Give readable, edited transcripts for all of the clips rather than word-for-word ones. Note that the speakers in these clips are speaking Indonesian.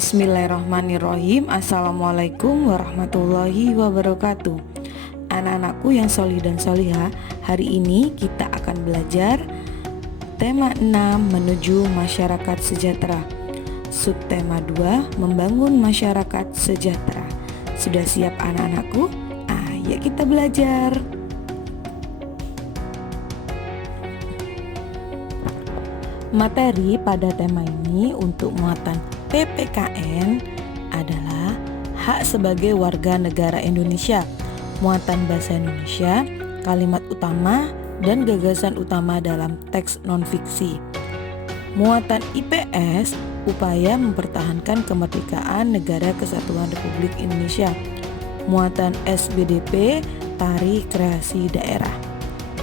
Bismillahirrahmanirrahim. Assalamualaikum warahmatullahi wabarakatuh. Anak-anakku yang solih dan solihah, hari ini kita akan belajar tema 6 menuju masyarakat sejahtera. Subtema 2 membangun masyarakat sejahtera. Sudah siap anak-anakku? Ayo kita belajar. Materi pada tema ini untuk muatan PPKN adalah hak sebagai warga negara Indonesia, muatan bahasa Indonesia, kalimat utama dan gagasan utama dalam teks non-fiksi. Muatan IPS, upaya mempertahankan kemerdekaan Negara Kesatuan Republik Indonesia. Muatan SBDP, tari kreasi daerah.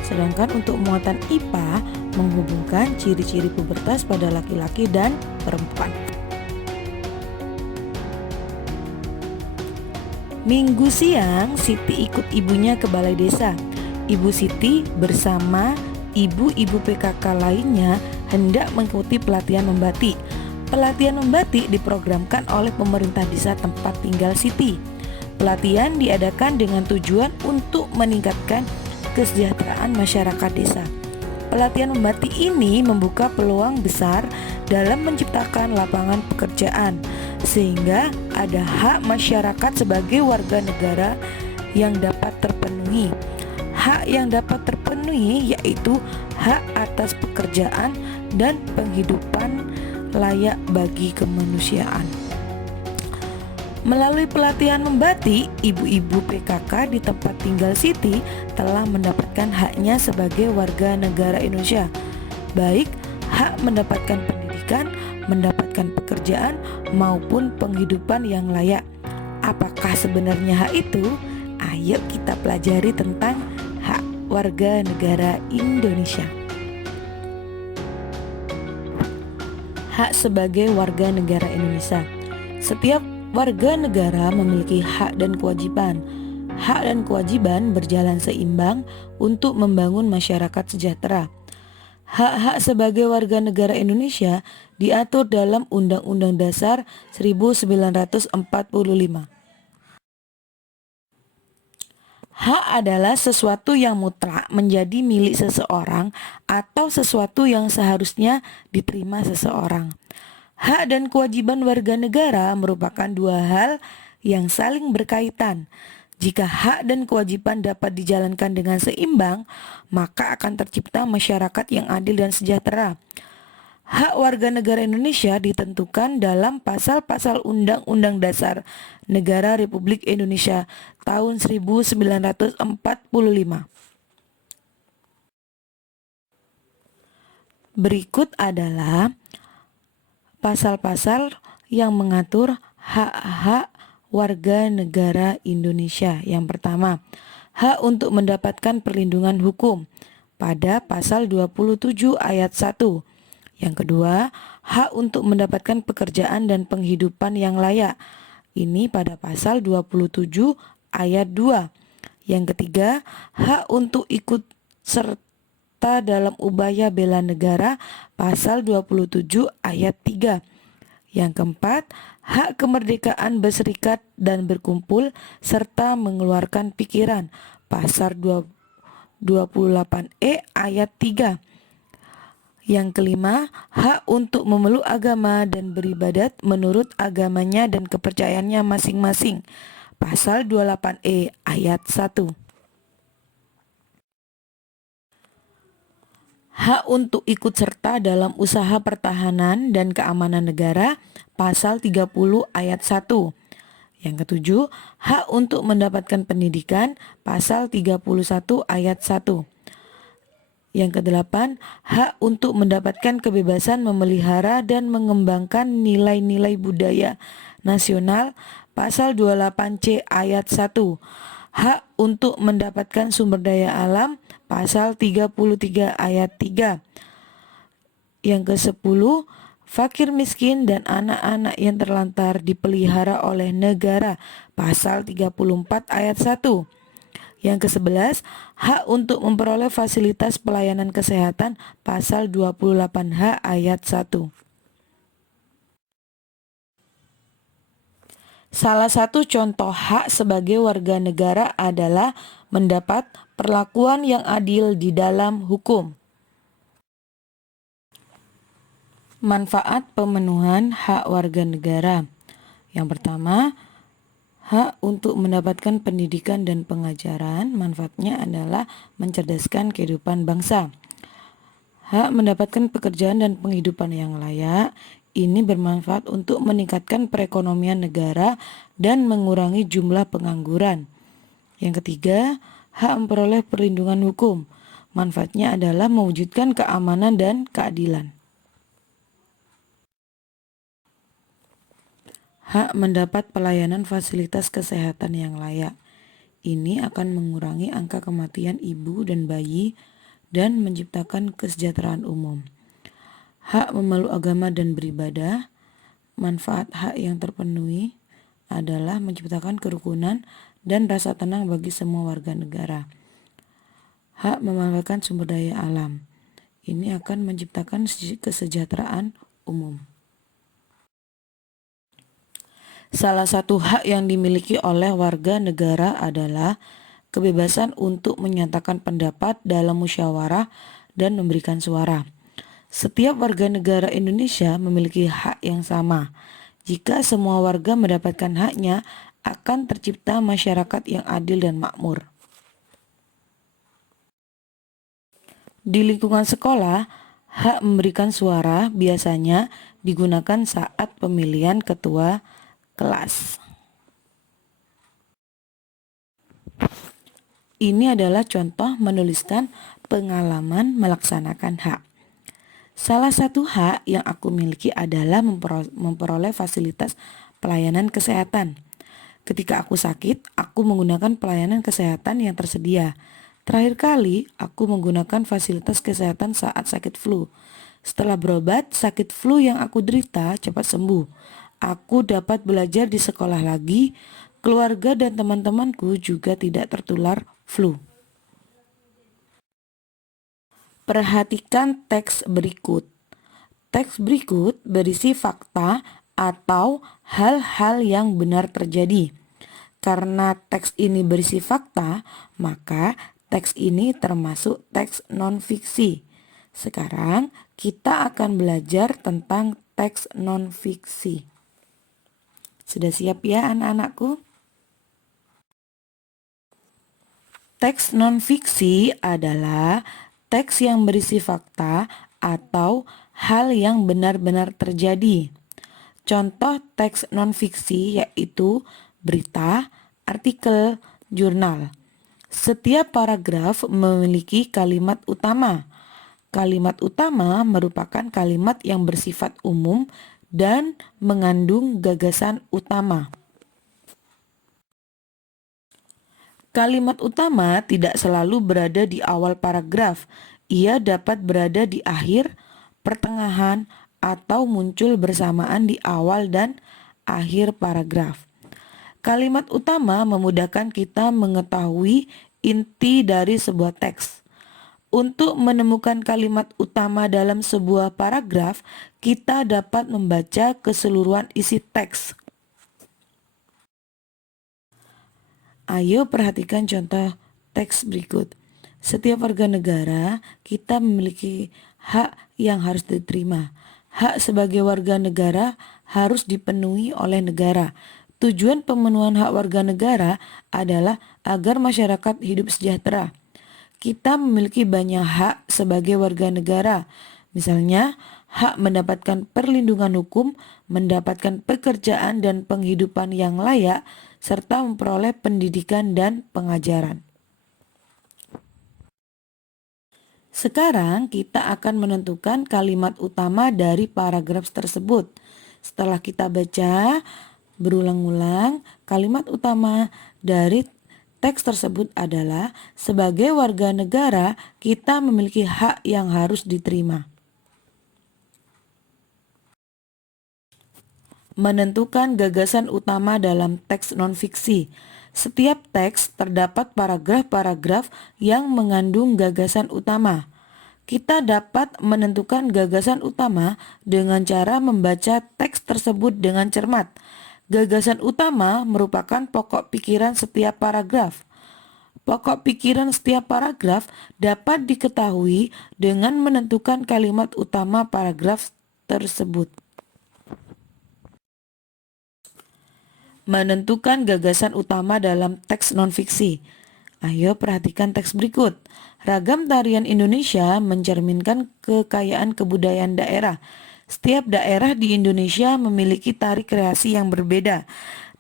Sedangkan untuk muatan IPA, menghubungkan ciri-ciri pubertas pada laki-laki dan perempuan. Minggu siang, Siti ikut ibunya ke balai desa. Ibu Siti bersama ibu-ibu PKK lainnya hendak mengikuti pelatihan membatik. Pelatihan membatik diprogramkan oleh pemerintah desa tempat tinggal Siti. Pelatihan diadakan dengan tujuan untuk meningkatkan kesejahteraan masyarakat desa. Pelatihan membatik ini membuka peluang besar dalam menciptakan lapangan pekerjaan, sehingga ada hak masyarakat sebagai warga negara yang dapat terpenuhi. Hak yang dapat terpenuhi yaitu hak atas pekerjaan dan penghidupan layak bagi kemanusiaan. Melalui pelatihan membatik, ibu-ibu PKK di tempat tinggal Siti telah mendapatkan haknya sebagai warga negara Indonesia, baik hak mendapatkan pendidikan, mendapatkan pekerjaan, maupun penghidupan yang layak. Apakah sebenarnya hak itu? Ayo kita pelajari tentang hak warga negara Indonesia. Hak sebagai warga negara Indonesia. Setiap warga negara memiliki hak dan kewajiban. Hak dan kewajiban berjalan seimbang untuk membangun masyarakat sejahtera. Hak-hak sebagai warga negara Indonesia diatur dalam Undang-Undang Dasar 1945. Hak adalah sesuatu yang mutlak menjadi milik seseorang atau sesuatu yang seharusnya diterima seseorang. Hak dan kewajiban warga negara merupakan dua hal yang saling berkaitan. Jika hak dan kewajiban dapat dijalankan dengan seimbang, maka akan tercipta masyarakat yang adil dan sejahtera. Hak warga negara Indonesia ditentukan dalam pasal-pasal Undang-Undang Dasar Negara Republik Indonesia tahun 1945. Berikut adalah pasal-pasal yang mengatur hak-hak warga negara Indonesia. Yang pertama, hak untuk mendapatkan perlindungan hukum pada pasal 27 ayat 1. Yang kedua, hak untuk mendapatkan pekerjaan dan penghidupan yang layak. Ini pada pasal 27 ayat 2. Yang ketiga, hak untuk ikut serta dalam upaya bela negara pasal 27 ayat 3. Yang keempat, hak kemerdekaan berserikat dan berkumpul serta mengeluarkan pikiran pasal 28E ayat 3. Yang kelima, hak untuk memeluk agama dan beribadat menurut agamanya dan kepercayaannya masing-masing pasal 28E ayat 1. Hak untuk ikut serta dalam usaha pertahanan dan keamanan negara pasal 30 ayat 1. Yang ketujuh, hak untuk mendapatkan pendidikan pasal 31 ayat 1. Yang kedelapan, hak untuk mendapatkan kebebasan memelihara dan mengembangkan nilai-nilai budaya nasional pasal 28C ayat 1. Hak untuk mendapatkan sumber daya alam pasal 33 ayat 3. Yang ke-10, fakir miskin dan anak-anak yang terlantar dipelihara oleh negara pasal 34 ayat 1. Yang ke-11, hak untuk memperoleh fasilitas pelayanan kesehatan pasal 28H ayat 1. Salah satu contoh hak sebagai warga negara adalah mendapat perlakuan yang adil di dalam hukum. Manfaat pemenuhan hak warga negara. Yang pertama, hak untuk mendapatkan pendidikan dan pengajaran. Manfaatnya adalah mencerdaskan kehidupan bangsa. Hak mendapatkan pekerjaan dan penghidupan yang layak. Ini bermanfaat untuk meningkatkan perekonomian negara dan mengurangi jumlah pengangguran. Yang ketiga, hak memperoleh perlindungan hukum. Manfaatnya adalah mewujudkan keamanan dan keadilan. Hak mendapat pelayanan fasilitas kesehatan yang layak. Ini akan mengurangi angka kematian ibu dan bayi dan menciptakan kesejahteraan umum. Hak memeluk agama dan beribadah. Manfaat hak yang terpenuhi adalah menciptakan kerukunan dan rasa tenang bagi semua warga negara. Hak memanfaatkan sumber daya alam. Ini akan menciptakan kesejahteraan umum. Salah satu hak yang dimiliki oleh warga negara adalah kebebasan untuk menyatakan pendapat dalam musyawarah dan memberikan suara. Setiap warga negara Indonesia memiliki hak yang sama. Jika semua warga mendapatkan haknya, akan tercipta masyarakat yang adil dan makmur. Di lingkungan sekolah, hak memberikan suara biasanya digunakan saat pemilihan ketua kelas. Ini adalah contoh menuliskan pengalaman melaksanakan hak. Salah satu hak yang aku miliki adalah memperoleh fasilitas pelayanan kesehatan. Ketika aku sakit, aku menggunakan pelayanan kesehatan yang tersedia. Terakhir kali, aku menggunakan fasilitas kesehatan saat sakit flu. Setelah berobat, sakit flu yang aku derita cepat sembuh. Aku dapat belajar di sekolah lagi. Keluarga dan teman-temanku juga tidak tertular flu. Perhatikan teks berikut. Teks berikut berisi fakta atau hal-hal yang benar terjadi. Karena teks ini berisi fakta, maka teks ini termasuk teks non-fiksi. Sekarang kita akan belajar tentang teks non-fiksi. Sudah siap ya anak-anakku? Teks non-fiksi adalah teks yang berisi fakta atau hal yang benar-benar terjadi. Contoh teks non-fiksi yaitu berita, artikel, jurnal. Setiap paragraf memiliki kalimat utama. Kalimat utama merupakan kalimat yang bersifat umum dan mengandung gagasan utama. Kalimat utama tidak selalu berada di awal paragraf. Ia dapat berada di akhir, pertengahan, atau muncul bersamaan di awal dan akhir paragraf. Kalimat utama memudahkan kita mengetahui inti dari sebuah teks. Untuk menemukan kalimat utama dalam sebuah paragraf, kita dapat membaca keseluruhan isi teks. Ayo perhatikan contoh teks berikut. Setiap warga negara, kita memiliki hak yang harus diterima. Hak sebagai warga negara harus dipenuhi oleh negara. Tujuan pemenuhan hak warga negara adalah agar masyarakat hidup sejahtera. Kita memiliki banyak hak sebagai warga negara. Misalnya, hak mendapatkan perlindungan hukum, mendapatkan pekerjaan dan penghidupan yang layak, serta memperoleh pendidikan dan pengajaran. Sekarang kita akan menentukan kalimat utama dari paragraf tersebut. Setelah kita baca berulang-ulang, kalimat utama dari teks tersebut adalah sebagai warga negara kita memiliki hak yang harus diterima. Menentukan gagasan utama dalam teks non-fiksi. Setiap teks terdapat paragraf-paragraf yang mengandung gagasan utama. Kita dapat menentukan gagasan utama dengan cara membaca teks tersebut dengan cermat. Gagasan utama merupakan pokok pikiran setiap paragraf. Pokok pikiran setiap paragraf dapat diketahui dengan menentukan kalimat utama paragraf tersebut. Menentukan gagasan utama dalam teks non-fiksi. Ayo perhatikan teks berikut. Ragam tarian Indonesia mencerminkan kekayaan kebudayaan daerah. Setiap daerah di Indonesia memiliki tari kreasi yang berbeda.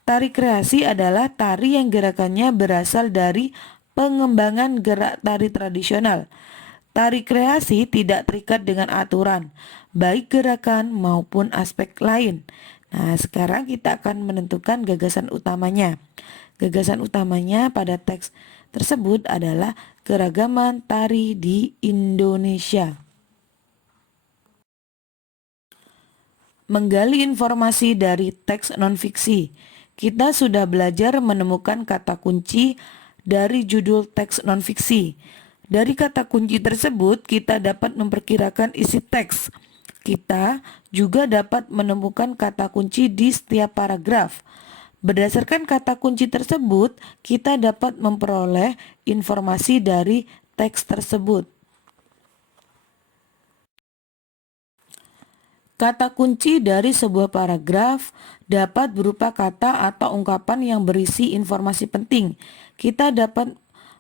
Tari kreasi adalah tari yang gerakannya berasal dari pengembangan gerak tari tradisional. Tari kreasi tidak terikat dengan aturan, baik gerakan maupun aspek lain. Nah, sekarang kita akan menentukan gagasan utamanya. Gagasan utamanya pada teks tersebut adalah keragaman tari di Indonesia. Menggali informasi dari teks non-fiksi. Kita sudah belajar menemukan kata kunci dari judul teks non-fiksi. Dari kata kunci tersebut, kita dapat memperkirakan isi teks. Kita juga dapat menemukan kata kunci di setiap paragraf. Berdasarkan kata kunci tersebut, kita dapat memperoleh informasi dari teks tersebut. Kata kunci dari sebuah paragraf dapat berupa kata atau ungkapan yang berisi informasi penting. Kita dapat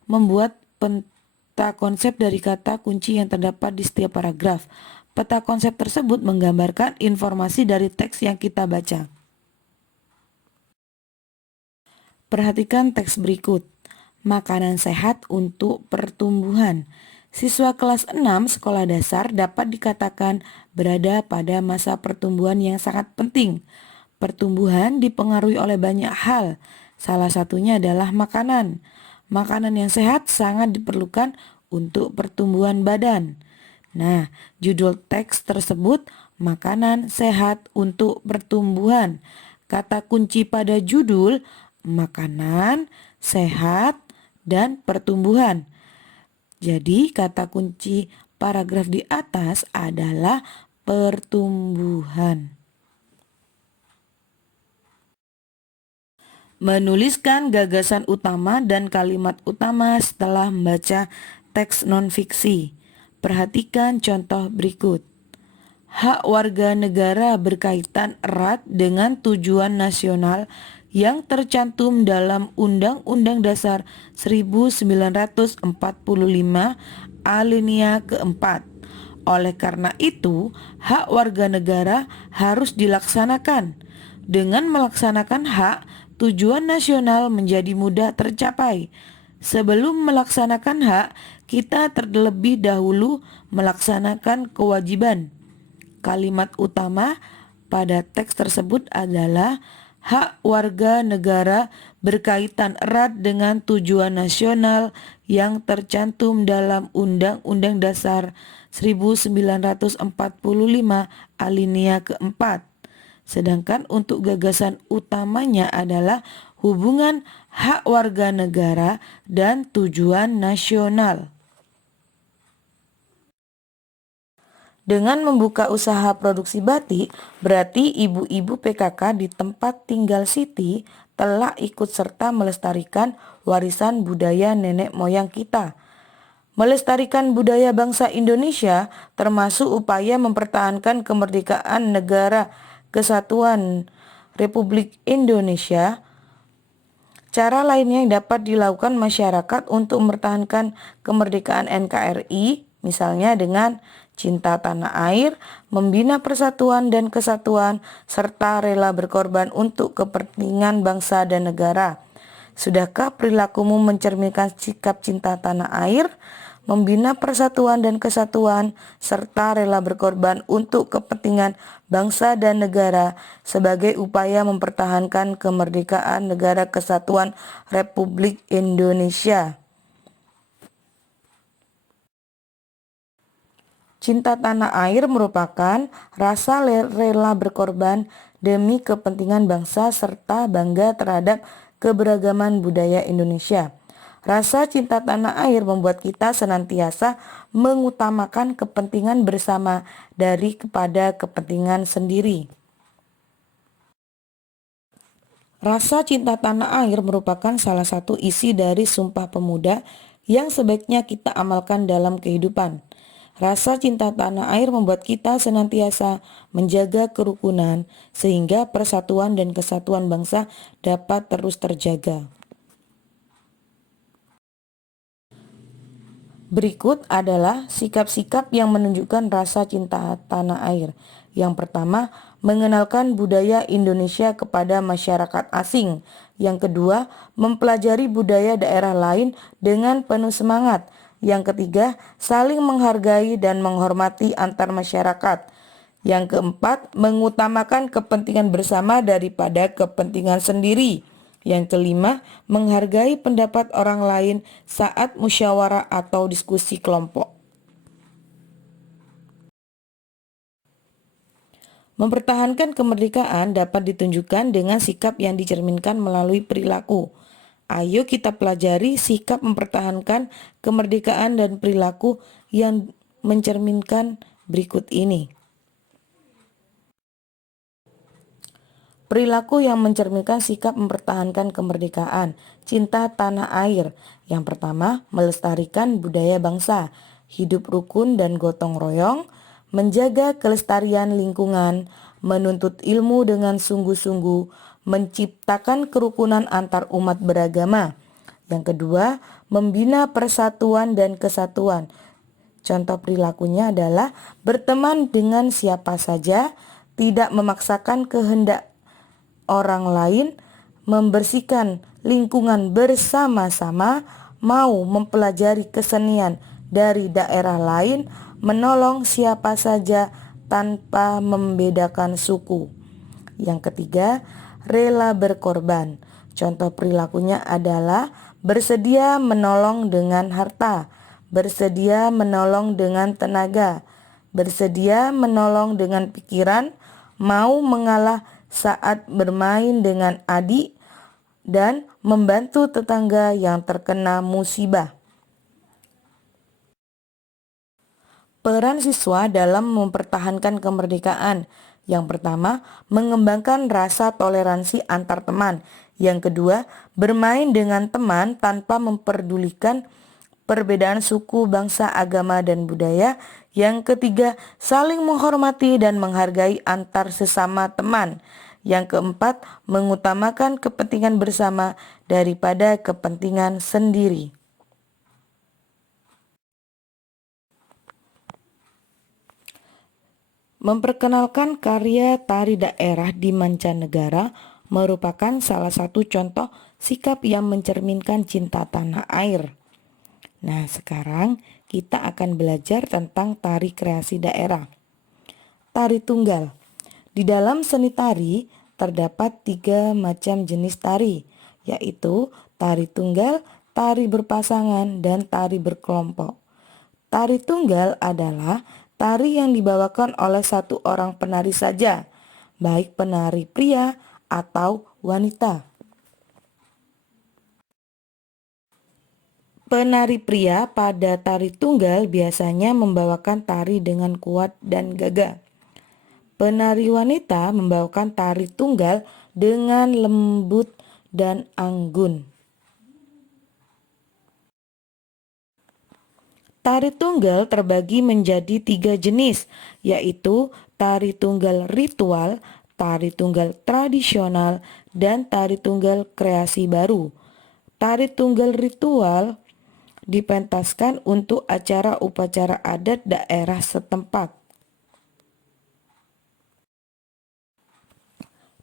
membuat peta konsep dari kata kunci yang terdapat di setiap paragraf. Peta konsep tersebut menggambarkan informasi dari teks yang kita baca. Perhatikan teks berikut. Makanan sehat untuk pertumbuhan. Siswa kelas 6 sekolah dasar dapat dikatakan berada pada masa pertumbuhan yang sangat penting. Pertumbuhan dipengaruhi oleh banyak hal. Salah satunya adalah makanan. Makanan yang sehat sangat diperlukan untuk pertumbuhan badan. Nah, judul teks tersebut makanan sehat untuk pertumbuhan. Kata kunci pada judul makanan, sehat, dan pertumbuhan. Jadi kata kunci paragraf di atas adalah pertumbuhan. Menuliskan gagasan utama dan kalimat utama setelah membaca teks non-fiksi. Perhatikan contoh berikut. Hak warga negara berkaitan erat dengan tujuan nasional yang tercantum dalam Undang-Undang Dasar 1945 alinea keempat. Oleh karena itu, hak warga negara harus dilaksanakan. Dengan melaksanakan hak, tujuan nasional menjadi mudah tercapai. Sebelum melaksanakan hak, kita terlebih dahulu melaksanakan kewajiban. Kalimat utama pada teks tersebut adalah hak warga negara berkaitan erat dengan tujuan nasional yang tercantum dalam Undang-Undang Dasar 1945 alinea keempat. Sedangkan untuk gagasan utamanya adalah hubungan hak warga negara dan tujuan nasional. Dengan membuka usaha produksi batik, berarti ibu-ibu PKK di tempat tinggal Siti telah ikut serta melestarikan warisan budaya nenek moyang kita. Melestarikan budaya bangsa Indonesia termasuk upaya mempertahankan kemerdekaan negara kesatuan Republik Indonesia. Cara lainnya yang dapat dilakukan masyarakat untuk mempertahankan kemerdekaan NKRI, misalnya dengan cinta tanah air, membina persatuan dan kesatuan, serta rela berkorban untuk kepentingan bangsa dan negara. Sudahkah perilakumu mencerminkan sikap cinta tanah air, membina persatuan dan kesatuan, serta rela berkorban untuk kepentingan bangsa dan negara sebagai upaya mempertahankan kemerdekaan negara kesatuan Republik Indonesia? Cinta tanah air merupakan rasa rela berkorban demi kepentingan bangsa serta bangga terhadap keberagaman budaya Indonesia. Rasa cinta tanah air membuat kita senantiasa mengutamakan kepentingan bersama dari kepada kepentingan sendiri. Rasa cinta tanah air merupakan salah satu isi dari Sumpah Pemuda yang sebaiknya kita amalkan dalam kehidupan. Rasa cinta tanah air membuat kita senantiasa menjaga kerukunan sehingga persatuan dan kesatuan bangsa dapat terus terjaga. Berikut adalah sikap-sikap yang menunjukkan rasa cinta tanah air. Yang pertama, mengenalkan budaya Indonesia kepada masyarakat asing. Yang kedua, mempelajari budaya daerah lain dengan penuh semangat. Yang ketiga, saling menghargai dan menghormati antar masyarakat. Yang keempat, mengutamakan kepentingan bersama daripada kepentingan sendiri. Yang kelima, menghargai pendapat orang lain saat musyawarah atau diskusi kelompok. Mempertahankan kemerdekaan dapat ditunjukkan dengan sikap yang dicerminkan melalui perilaku. Ayo kita pelajari sikap mempertahankan kemerdekaan dan perilaku yang mencerminkan berikut ini. Perilaku yang mencerminkan sikap mempertahankan kemerdekaan, cinta tanah air. Yang pertama, melestarikan budaya bangsa, hidup rukun dan gotong royong, menjaga kelestarian lingkungan, menuntut ilmu dengan sungguh-sungguh, menciptakan kerukunan antar umat beragama. Yang kedua, membina persatuan dan kesatuan. Contoh perilakunya adalah berteman dengan siapa saja, tidak memaksakan kehendak orang lain, membersihkan lingkungan bersama-sama, mau mempelajari kesenian dari daerah lain, menolong siapa saja tanpa membedakan suku. Yang ketiga, rela berkorban. Contoh perilakunya adalah bersedia menolong dengan harta, bersedia menolong dengan tenaga, bersedia menolong dengan pikiran, mau mengalah saat bermain dengan adik, dan membantu tetangga yang terkena musibah. Peran siswa dalam mempertahankan kemerdekaan. Yang pertama, mengembangkan rasa toleransi antar teman. Yang kedua, bermain dengan teman tanpa memperdulikan perbedaan suku, bangsa, agama, dan budaya. Yang ketiga, saling menghormati dan menghargai antar sesama teman. Yang keempat, mengutamakan kepentingan bersama daripada kepentingan sendiri. Memperkenalkan karya tari daerah di mancanegara merupakan salah satu contoh sikap yang mencerminkan cinta tanah air. Nah, sekarang kita akan belajar tentang tari kreasi daerah. Tari tunggal. Di dalam seni tari terdapat 3 macam jenis tari, yaitu tari tunggal, tari berpasangan, dan tari berkelompok. Tari tunggal adalah tari yang dibawakan oleh satu orang penari saja, baik penari pria atau wanita. Penari pria pada tari tunggal biasanya membawakan tari dengan kuat dan gagah. Penari wanita membawakan tari tunggal dengan lembut dan anggun. Tari tunggal terbagi menjadi 3 jenis, yaitu tari tunggal ritual, tari tunggal tradisional, dan tari tunggal kreasi baru. Tari tunggal ritual dipentaskan untuk acara upacara adat daerah setempat.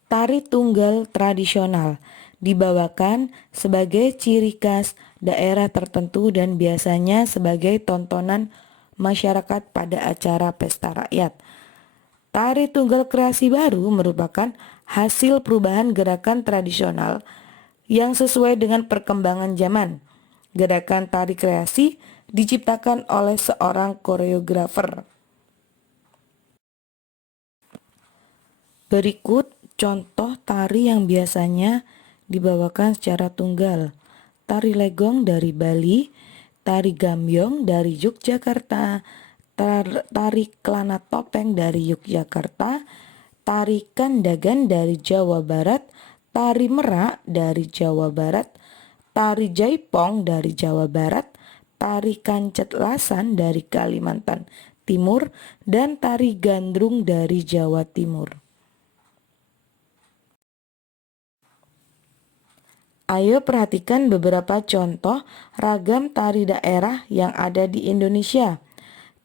Tari tunggal tradisional dibawakan sebagai ciri khas daerah tertentu dan biasanya sebagai tontonan masyarakat pada acara pesta rakyat. Tari tunggal kreasi baru merupakan hasil perubahan gerakan tradisional yang sesuai dengan perkembangan zaman. Gerakan tari kreasi diciptakan oleh seorang koreografer. Berikut contoh tari yang biasanya dibawakan secara tunggal. Tari Legong dari Bali, Tari Gambyong dari Yogyakarta, Tari Kelana Topeng dari Yogyakarta, Tari Kandagan dari Jawa Barat, Tari Merak dari Jawa Barat, Tari Jaipong dari Jawa Barat, Tari Kancet Lasan dari Kalimantan Timur, dan Tari Gandrung dari Jawa Timur. Ayo perhatikan beberapa contoh ragam tari daerah yang ada di Indonesia.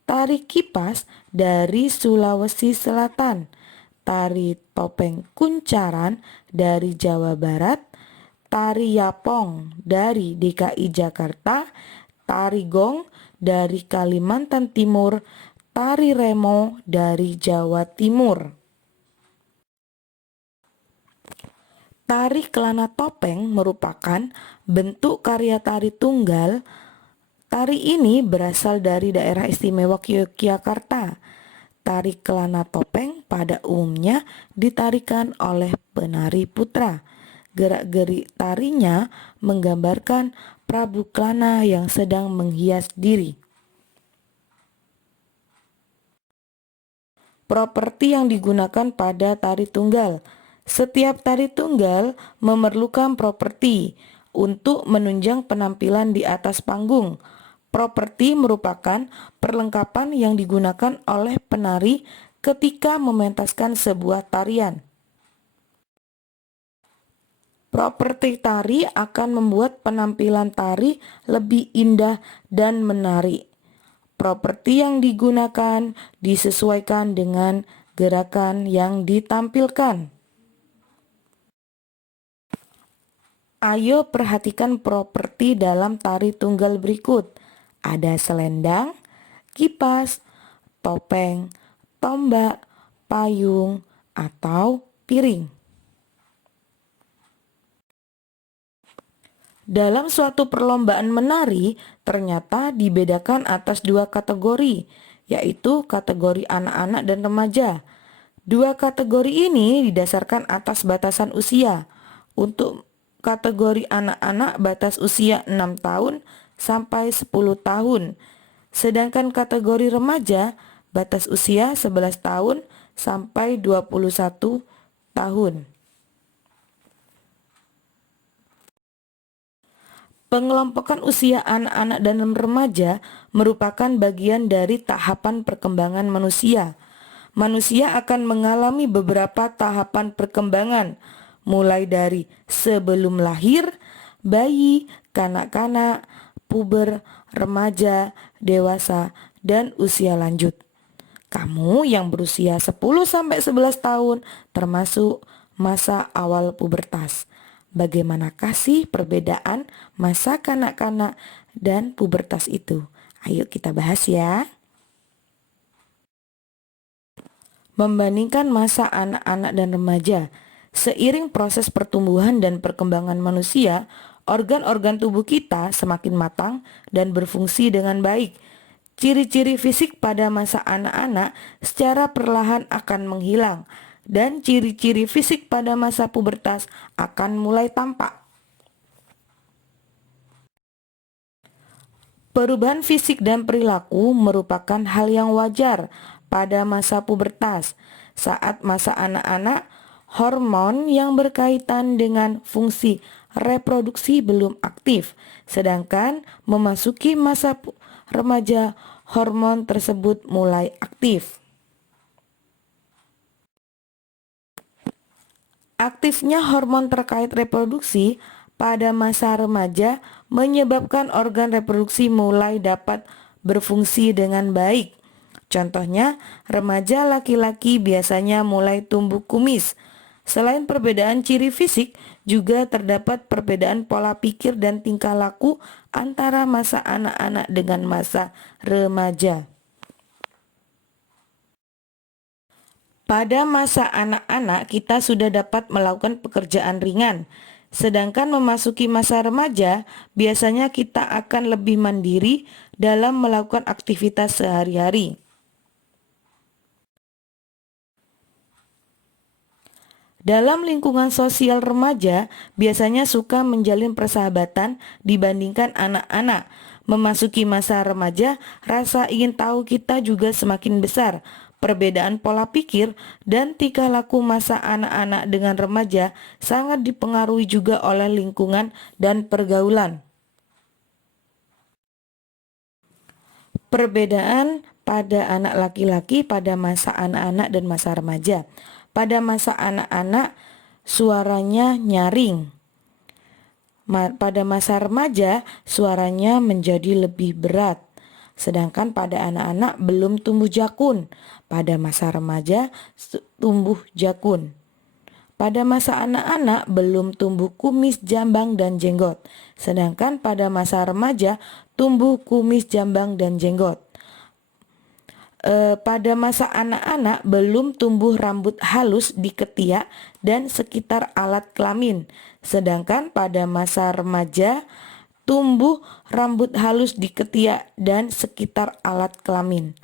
Tari Kipas dari Sulawesi Selatan, Tari Topeng Kuncaran dari Jawa Barat, Tari Yapong dari DKI Jakarta, Tari Gong dari Kalimantan Timur, Tari Remo dari Jawa Timur. Tari Kelana Topeng merupakan bentuk karya tari tunggal. Tari ini berasal dari daerah istimewa Yogyakarta. Tari Kelana Topeng pada umumnya ditarikan oleh penari putra. Gerak-gerik tarinya menggambarkan Prabu Kelana yang sedang menghias diri. Properti yang digunakan pada tari tunggal. Setiap tari tunggal memerlukan properti untuk menunjang penampilan di atas panggung. Properti merupakan perlengkapan yang digunakan oleh penari ketika mementaskan sebuah tarian. Properti tari akan membuat penampilan tari lebih indah dan menarik. Properti yang digunakan disesuaikan dengan gerakan yang ditampilkan. Ayo perhatikan properti dalam tari tunggal berikut. Ada selendang, kipas, topeng, tombak, payung, atau piring. Dalam suatu perlombaan menari, ternyata dibedakan atas dua kategori, yaitu kategori anak-anak dan remaja. Dua kategori ini didasarkan atas batasan usia. Untuk kategori anak-anak batas usia 6 tahun sampai 10 tahun. Sedangkan kategori remaja batas usia 11 tahun sampai 21 tahun. Pengelompokan usia anak-anak dan remaja merupakan bagian dari tahapan perkembangan manusia. Manusia akan mengalami beberapa tahapan perkembangan, mulai dari sebelum lahir, bayi, kanak-kanak, puber, remaja, dewasa, dan usia lanjut. Kamu yang berusia 10-11 tahun termasuk masa awal pubertas. Bagaimanakah sih perbedaan masa kanak-kanak dan pubertas itu? Ayo kita bahas ya. Membandingkan masa anak-anak dan remaja. Seiring proses pertumbuhan dan perkembangan manusia, organ-organ tubuh kita semakin matang dan berfungsi dengan baik. Ciri-ciri fisik pada masa anak-anak secara perlahan akan menghilang, dan ciri-ciri fisik pada masa pubertas akan mulai tampak. Perubahan fisik dan perilaku merupakan hal yang wajar pada masa pubertas. Saat masa anak-anak, hormon yang berkaitan dengan fungsi reproduksi belum aktif, sedangkan memasuki masa remaja, hormon tersebut mulai aktif. Aktifnya hormon terkait reproduksi pada masa remaja menyebabkan organ reproduksi mulai dapat berfungsi dengan baik. Contohnya, remaja laki-laki biasanya mulai tumbuh kumis. Selain perbedaan ciri fisik, juga terdapat perbedaan pola pikir dan tingkah laku antara masa anak-anak dengan masa remaja. Pada masa anak-anak, kita sudah dapat melakukan pekerjaan ringan. Sedangkan memasuki masa remaja, biasanya kita akan lebih mandiri dalam melakukan aktivitas sehari-hari. Dalam lingkungan sosial remaja, biasanya suka menjalin persahabatan dibandingkan anak-anak. Memasuki masa remaja, rasa ingin tahu kita juga semakin besar. Perbedaan pola pikir dan tingkah laku masa anak-anak dengan remaja sangat dipengaruhi juga oleh lingkungan dan pergaulan. Perbedaan pada anak laki-laki pada masa anak-anak dan masa remaja. Pada masa anak-anak, suaranya nyaring. Pada masa remaja, suaranya menjadi lebih berat. Sedangkan pada anak-anak belum tumbuh jakun. Pada masa remaja tumbuh jakun. Pada masa anak-anak belum tumbuh kumis, jambang, dan jenggot. Sedangkan pada masa remaja tumbuh kumis, jambang, dan jenggot. Pada masa anak-anak belum tumbuh rambut halus di ketiak dan sekitar alat kelamin. Sedangkan pada masa remaja tumbuh rambut halus di ketiak dan sekitar alat kelamin.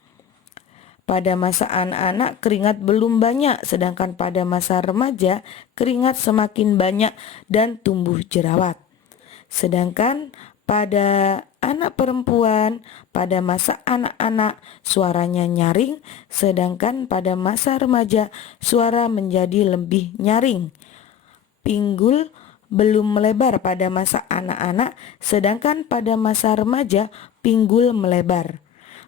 Pada masa anak-anak keringat belum banyak, sedangkan pada masa remaja keringat semakin banyak dan tumbuh jerawat. Sedangkan pada anak perempuan, pada masa anak-anak suaranya nyaring, sedangkan pada masa remaja suara menjadi lebih nyaring. Pinggul belum melebar pada masa anak-anak, sedangkan pada masa remaja pinggul melebar.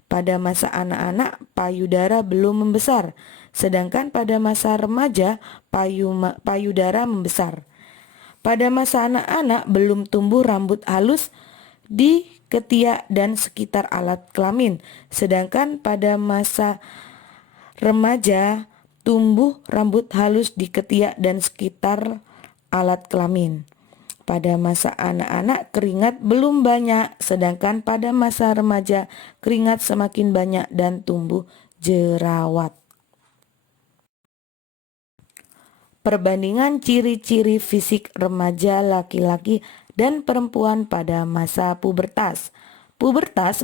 Pada masa anak-anak payudara belum membesar, sedangkan pada masa remaja payudara membesar. Pada masa anak-anak belum tumbuh rambut halus di ketiak dan sekitar alat kelamin, sedangkan pada masa remaja tumbuh rambut halus di ketiak dan sekitar alat kelamin. Pada masa anak-anak keringat belum banyak, sedangkan pada masa remaja keringat semakin banyak dan tumbuh jerawat. Perbandingan ciri-ciri fisik remaja laki-laki dan perempuan pada masa pubertas. Pubertas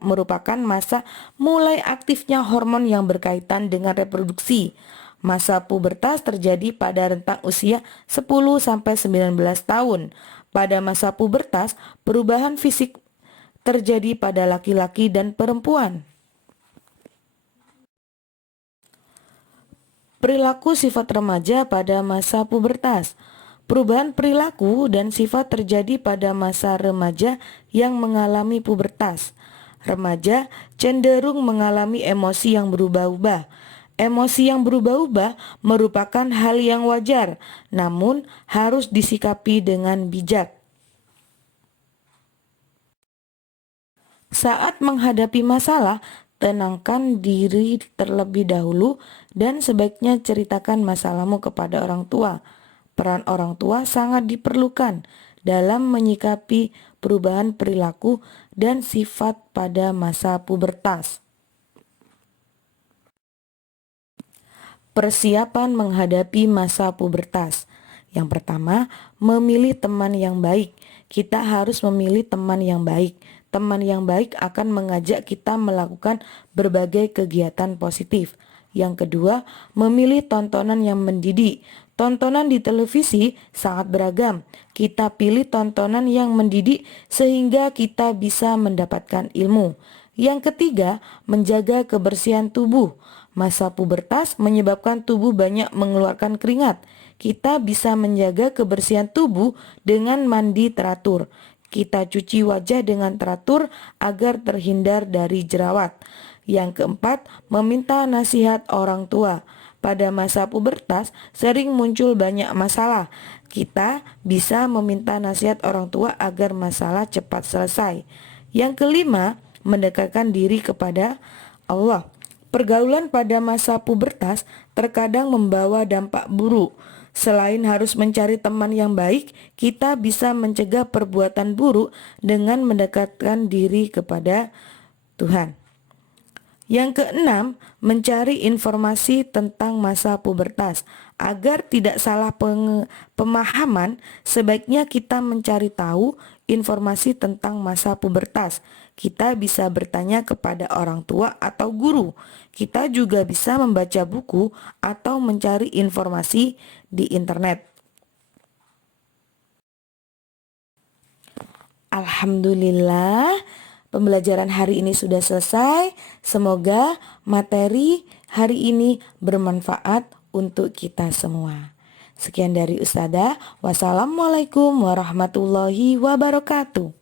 merupakan masa mulai aktifnya hormon yang berkaitan dengan reproduksi. Masa pubertas terjadi pada rentang usia 10-19 tahun. Pada masa pubertas, perubahan fisik terjadi pada laki-laki dan perempuan. Perilaku sifat remaja pada masa pubertas. Perubahan perilaku dan sifat terjadi pada masa remaja yang mengalami pubertas. Remaja cenderung mengalami emosi yang berubah-ubah. Emosi yang berubah-ubah merupakan hal yang wajar, namun harus disikapi dengan bijak. Saat menghadapi masalah, tenangkan diri terlebih dahulu dan sebaiknya ceritakan masalahmu kepada orang tua. Peran orang tua sangat diperlukan dalam menyikapi perubahan perilaku dan sifat pada masa pubertas. Persiapan menghadapi masa pubertas. Yang pertama, memilih teman yang baik. Kita harus memilih teman yang baik. Teman yang baik akan mengajak kita melakukan berbagai kegiatan positif. Yang kedua, memilih tontonan yang mendidik. Tontonan di televisi sangat beragam. Kita pilih tontonan yang mendidik sehingga kita bisa mendapatkan ilmu. Yang ketiga, menjaga kebersihan tubuh. Masa pubertas menyebabkan tubuh banyak mengeluarkan keringat. Kita bisa menjaga kebersihan tubuh dengan mandi teratur. Kita cuci wajah dengan teratur agar terhindar dari jerawat. Yang keempat, meminta nasihat orang tua. Pada masa pubertas sering muncul banyak masalah. Kita bisa meminta nasihat orang tua agar masalah cepat selesai. Yang kelima, mendekatkan diri kepada Allah. Pergaulan pada masa pubertas terkadang membawa dampak buruk. Selain harus mencari teman yang baik, kita bisa mencegah perbuatan buruk dengan mendekatkan diri kepada Tuhan. Yang keenam, mencari informasi tentang masa pubertas. Agar tidak salah pemahaman, sebaiknya kita mencari tahu informasi tentang masa pubertas. Kita bisa bertanya kepada orang tua atau guru. Kita juga bisa membaca buku atau mencari informasi di internet. Alhamdulillah, pembelajaran hari ini sudah selesai. Semoga materi hari ini bermanfaat untuk kita semua. Sekian dari Ustazah. Wassalamualaikum warahmatullahi wabarakatuh.